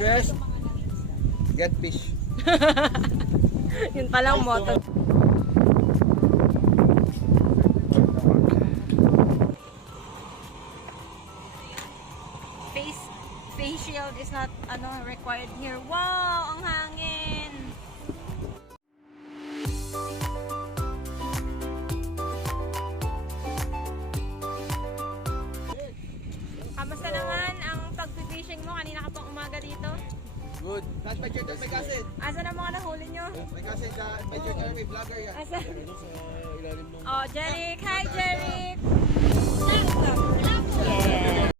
Request, get fish. Yun palang motto. Face shield is not required here. Wow, ang hangin. Kamusta naman ang pag-fishing mo? Kanina ka pang umaga dito? Good. That's my shirt, that's my cousin. Asa na mga nahuli nyo? My cousin, my shirt, may vlogger yan. Asa? Oh, Jeric! Hi, Jeric! Yeah.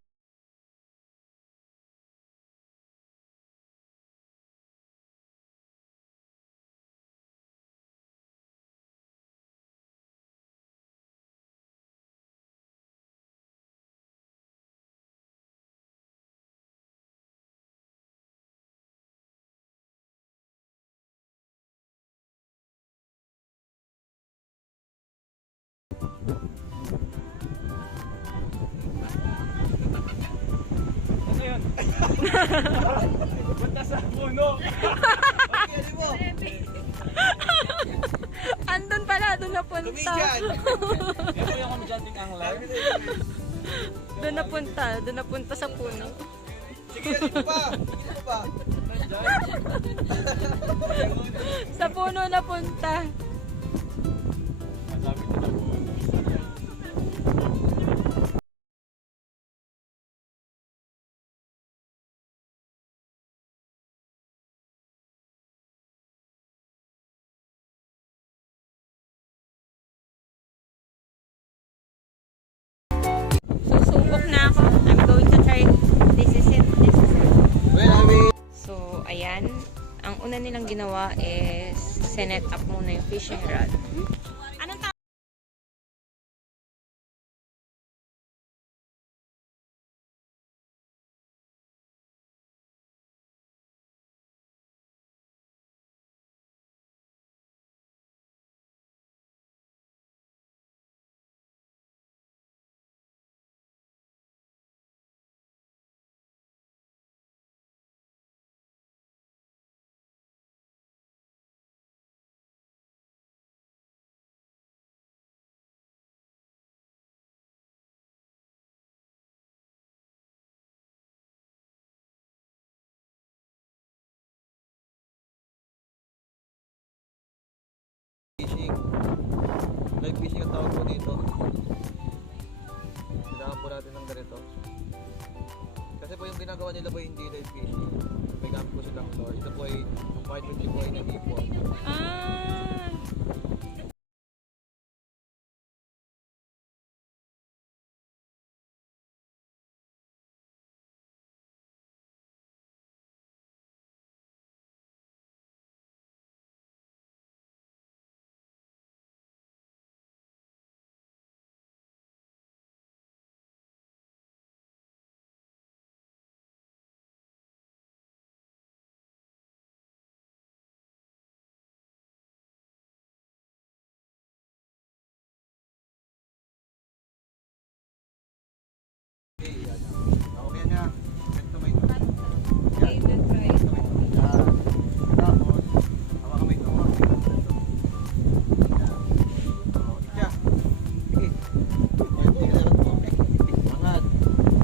Ano yun? Punta sa puno. Andun pala, doon napunta. Comedian! Ito yung komedyanting angler. Doon napunta sa puno. Sige, dito pa! Dito pa! Sa puno napunta. Malapit na sa puno. Susubok na ako. I'm going to try. This is it. This is it. Well, I mean... So, ayan. Ang una nilang ginawa is sinet up muna yung fishing rod. Anong tawag? Fishing. Live fishing ang tawag po dito. Kailangan po natin ng ganito. Kasi po yung ginagawa nila po hindi live fishing. May gamit po silang lure. Ito po ay partly po ay nag-ipon. Ah! Okay na. Ito may ito. Favorite fry. Tapos, hawakan mo ito. Itya. Sige. Angat.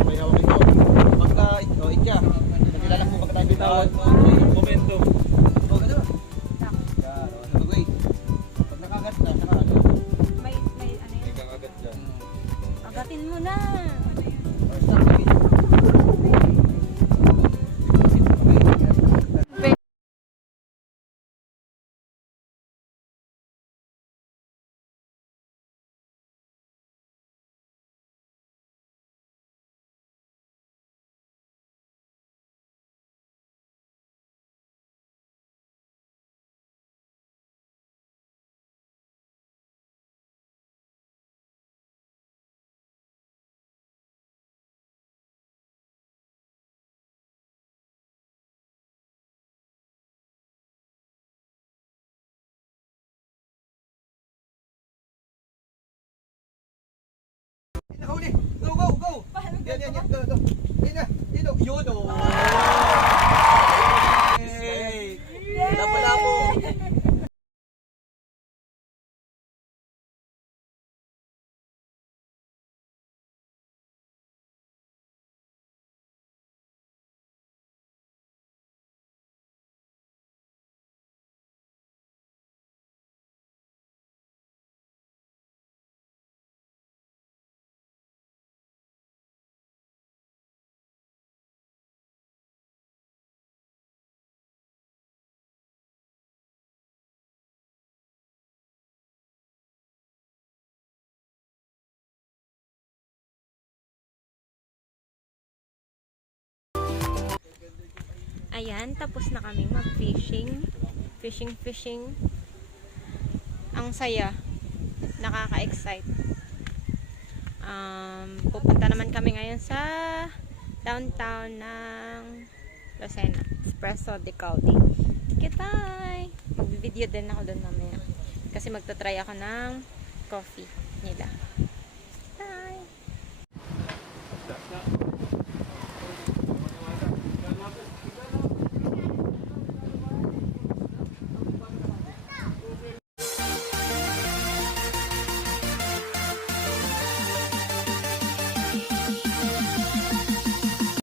May hawak ito. Pagka, itya. Nagkilala po pagka tayo bitawan. Momentum. O, gano'n. Yan. Wait. Pag nakagat na, saka ano. May ano May yun? kakagat dyan. Agatin mo na. Or stop the video. Huli! Go, go, go! Yan, yan, yan. Go, go. Yan na. Yun, oh. Ayan, tapos na kami mag-fishing. Fishing. Ang saya. Nakaka-excite. Pupunta naman kami ngayon sa downtown ng Lucena. Espresso de Caldi. Okay, bye! Mag-video din ako doon mamaya. Kasi magta-try ako ng coffee nila.